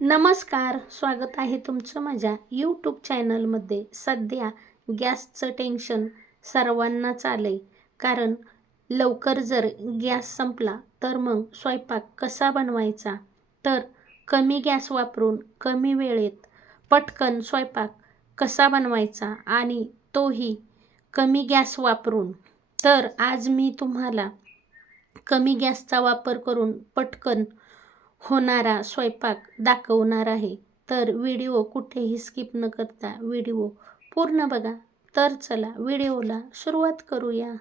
नमस्कार, स्वागत आहे तुमचं माझ्या यूट्यूब चॅनलमध्ये. सध्या गॅसचं टेन्शन सर्वांनाच आलं आहे, कारण लवकर जर गॅस संपला तर मग स्वयंपाक कसा बनवायचा. तर कमी गॅस वापरून कमी वेळेत पटकन स्वयंपाक कसा बनवायचा आणि तोही कमी गॅस वापरून. तर आज मी तुम्हाला कमी गॅसचा वापर करून पटकन होणारा स्वयंपाक दाखवणार आहे. तर व्हिडिओ कुठेही स्किप न करता व्हिडिओ पूर्ण बघा. तर चला व्हिडिओला सुरुवात करूया.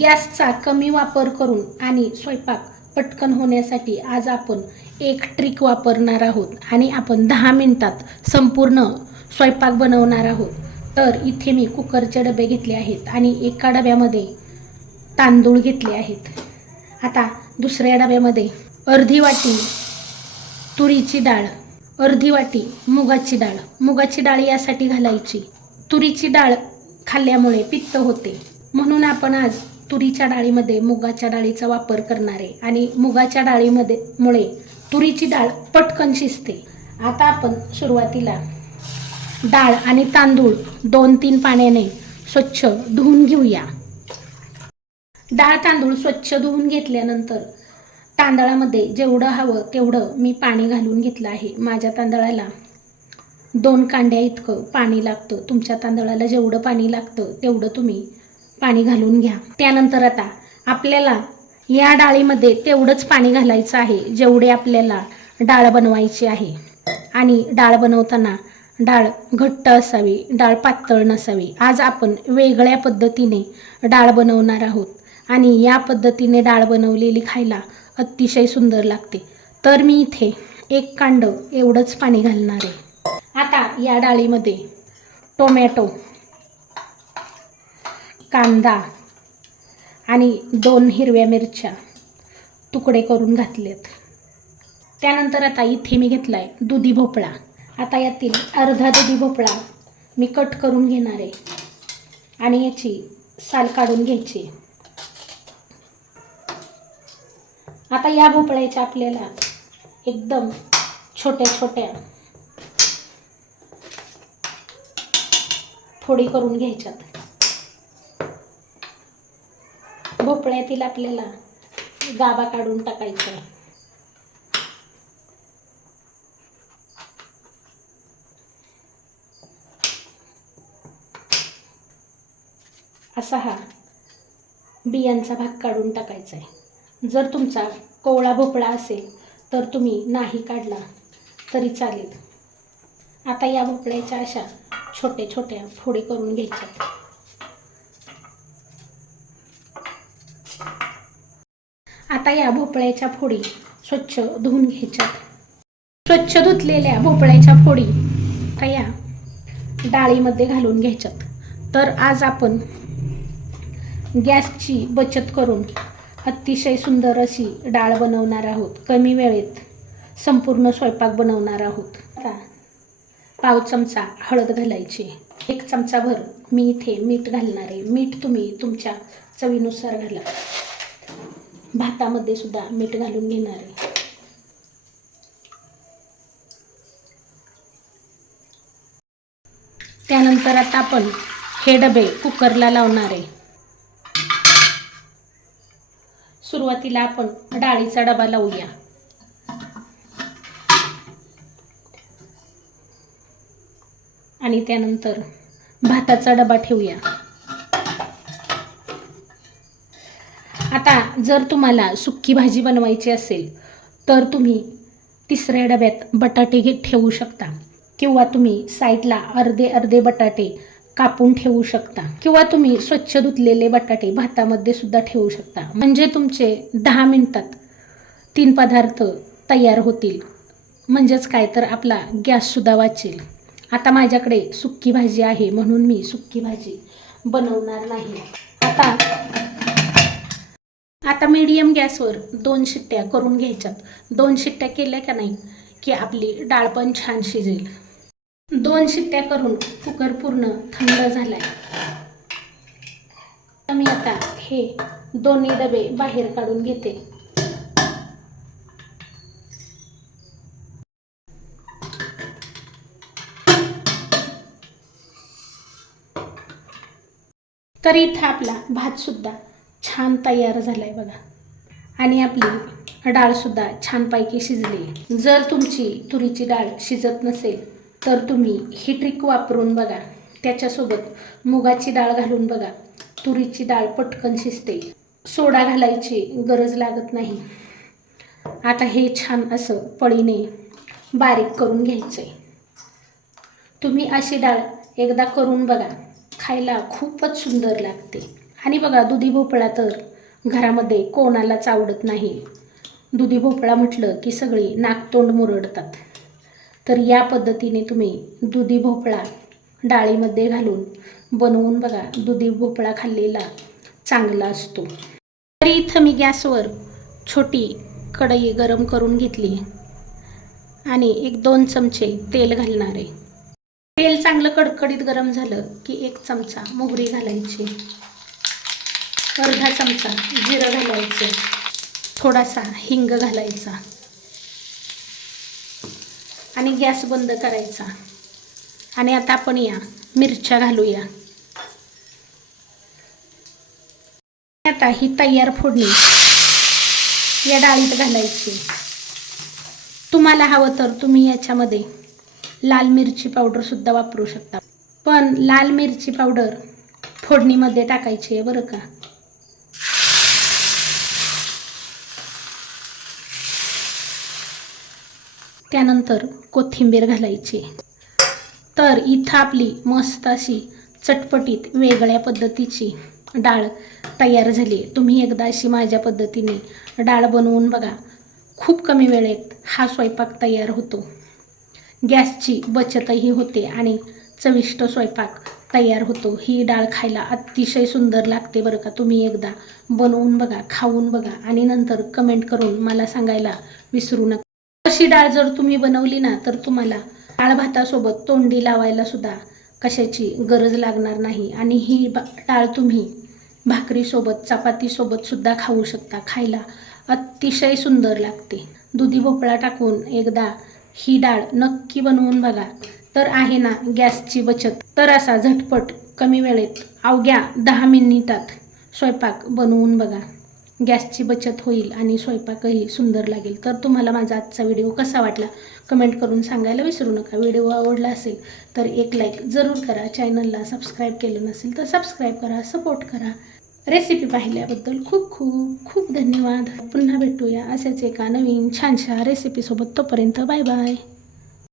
गॅसचा कमी वापर करून आणि स्वयंपाक पटकन होण्यासाठी आज आपण एक ट्रिक वापरणार आहोत आणि आपण 10 मिनिटात संपूर्ण स्वयंपाक बनवणार आहोत. तर इथे मी कुकरचे डबे घेतले आहेत आणि एका डब्यामध्ये तांदूळ घेतले आहेत. आता दुसऱ्या डब्यामध्ये अर्धी वाटी तुरीची डाळ, अर्धी वाटी मुगाची डाळ. मुगाची डाळ यासाठी घालायची, तुरीची डाळ खाल्ल्यामुळे पित्त होते, म्हणून आपण आज तुरीच्या डाळीमध्ये मुगाच्या डाळीचा वापर करणार आहे आणि मुगाच्या मुळे तुरीची डाळ पटकन शिजते. आता आपण सुरुवातीला डाळ आणि तांदूळ 2-3 पाण्याने स्वच्छ धुवून घेऊया. डाळ तांदूळ स्वच्छ धुवून घेतल्यानंतर तांदळामध्ये जेवढं हवं तेवढं मी पाणी घालून घेतलं आहे. माझ्या तांदळाला 2 कांड्या इतकं पाणी लागतं. तुमच्या तांदळाला जेवढं पाणी लागतं तेवढं तुम्ही पाणी घालून घ्या. त्यानंतर आता आपल्याला या डाळीमध्ये तेवढंच पाणी घालायचं आहे जेवढे आपल्याला डाळ बनवायची आहे. आणि डाळ बनवताना डाळ घट्ट असावी, डाळ पातळ नसावी. आज आपण वेगळ्या पद्धतीने डाळ बनवणार आहोत आणि या पद्धतीने डाळ बनवलेली खायला अतिशय सुंदर लागते. तर मी इथे 1 कांड एवढंच पाणी घालणार आहे. आता या डाळीमध्ये टोमॅटो, कांदा आणि 2 हिरव्या मिरच्या तुकडे करून घातलेत. त्यानंतर आता इथे मी घेतलाय दुधी भोपळा. आता यातील अर्धा दुधी भोपळा मी कट करून घेणार आहे आणि याची साल काढून घ्यायची. आता या भोपळ्याच्या आपल्याला एकदम छोट्या छोट्या फोडी करून घ्यायच्यात. भोपळ्यातील आपल्याला गाभा काढून टाकायचा आहे. असा हा बियांचा भाग काढून टाकायचा आहे. जर तुमचा कोवळा भोपळा असेल तर तुम्ही नाही काढला तरी चालेल. आता या भोपळ्याच्या अशा छोट्या छोट्या फोडी करून घ्यायच्यात. आता या भोपळ्याच्या फोडी स्वच्छ धुवून घ्यायच्यात. स्वच्छ धुतलेल्या भोपळ्याच्या फोडी आता या डाळीमध्ये घालून घ्यायच्यात. तर आज आपण गॅसची बचत करून अतिशय सुंदर अशी डाळ बनवणार आहोत. कमी वेळेत संपूर्ण स्वयंपाक बनवणार आहोत. आता पाव चमचा हळद घालायची. 1 चमचाभर मी इथे मीठ घालणार आहे. मीठ तुम्ही तुमच्या चवीनुसार घाला. भातामध्ये सुद्धा मीठ घालून घेणार आहे. त्यानंतर आता आपण हे डबे कुकरला लावणार आहे. सुरुवातीला आपण डाळीचा डबा लावूया आणि त्यानंतर भाताचा डबा ठेवूया. आता जर तुम्हाला सुक्की भाजी बनवायची असेल तर तुम्ही तिसऱ्या डब्यात बटाटे ठेवू शकता किंवा तुम्ही साईडला अर्धे बटाटे कापून ठेवू शकता किंवा तुम्ही स्वच्छ धुतलेले बटाटे भातामध्ये सुद्धा ठेवू शकता. म्हणजे तुमचे 10 मिनिटात 3 पदार्थ तयार होतील. म्हणजेच काय तर आपला गॅस सुद्धा वाचेल. आता माझ्याकडे सुक्की भाजी आहे म्हणून मी सुक्की भाजी बनवणार नाही. आता मीडियम गॅसवर 2 शिट्ट्या करून घ्यायच्यात. 2 शिट्ट्या केल्या का नाही की आपली डाळ पण छान शिजेल. 2 शिट्ट्या करून कुकर पूर्ण थंड झालाय. मी आता हे दोन्ही डबे बाहेर काढून घेते. तर इथं आपला भातसुद्धा छान तयार झाला आहे बघा. आणि आपली डाळसुद्धा छानपैकी शिजली. जर तुमची तुरीची डाळ शिजत नसेल तर तुम्ही ही ट्रिक वापरून बघा. त्याच्यासोबत मुगाची डाळ घालून बघा. तुरीची डाळ पटकन शिजते. सोडा घालायची गरज लागत नाही. आता हे छान असं पळीने बारीक करून घ्यायचं आहे. तुम्ही अशी डाळ एकदा करून बघा. खायला खूपच सुंदर लागते. आणि बघा, दुधी भोपळा तर घरामध्ये कोणालाच आवडत नाही. दुधी भोपळा म्हटलं की सगळी नाकतोंड मुरडतात. तर या पद्धतीने तुम्ही दुधी भोपळा डाळीमध्ये घालून बनवून बघा. दुधी भोपळा खाल्लेला चांगला असतो. तरी इथं मी गॅसवर छोटी कढई गरम करून घेतली आणि 1-2 चमचे तेल घालणार आहे. तेल चांगलं कडकडीत गरम झालं की 1 चमचा मोहरी घालायची, अर्धा चमचा जिरं घालायचं, थोडासा हिंग घालायचा आणि गॅस बंद करायचा. आणि आता आपण या मिरच्या घालूया. आता ही तयार फोडणी या डाळीत घालायची. तुम्हाला हवं तर तुम्ही याच्यामध्ये लाल मिरची पावडर सुद्धा वापरू शकता. पण लाल मिरची पावडर फोडणीमध्ये टाकायची आहे बरं का. त्यानंतर कोथिंबीर घालायची. तर इथं आपली मस्त अशी चटपटीत वेगळ्या पद्धतीची डाळ तयार झाली. तुम्ही एकदा अशी माझ्या पद्धतीने डाळ बनवून बघा. खूप कमी वेळेत हा स्वयंपाक तयार होतो. गॅसची बचतही होते आणि चविष्ट स्वयंपाक तयार होतो. ही डाळ खायला अतिशय सुंदर लागते बरं का. तुम्ही एकदा बनवून बघा, खाऊन बघा आणि नंतर कमेंट करून मला सांगायला विसरू नका. अशी डाळ जर तुम्ही बनवली ना तर तुम्हाला डाळ भातासोबत तोंडी लावायला सुद्धा कशाची गरज लागणार नाही. आणि ही डाळ तुम्ही भाकरीसोबत चपातीसोबत सुद्धा खाऊ शकता. खायला अतिशय सुंदर लागते. दुधी भोपळा टाकून एकदा ही डाळ नक्की बनवून बघा. तर आहे ना गॅसची बचत. तर असा झटपट कमी वेळेत अवघ्या 10 मिनिटात स्वयंपाक बनवून बघा. गॅसची बचत होईल आणि स्वयंपाकही सुंदर लागेल. तर तुम्हाला माझा आजचा व्हिडिओ कसा वाटला कमेंट करून सांगायला विसरू नका. व्हिडिओ आवडला असेल तर एक लाईक जरूर करा. चॅनलला सबस्क्राईब केलं नसेल तर सबस्क्राईब करा, सपोर्ट करा. रेसिपी पाहिल्याबद्दल खूप खूप खूप धन्यवाद. पुन्हा भेटूया असेच एका नवीन छानशा रेसिपीसोबत. तोपर्यंत बाय बाय.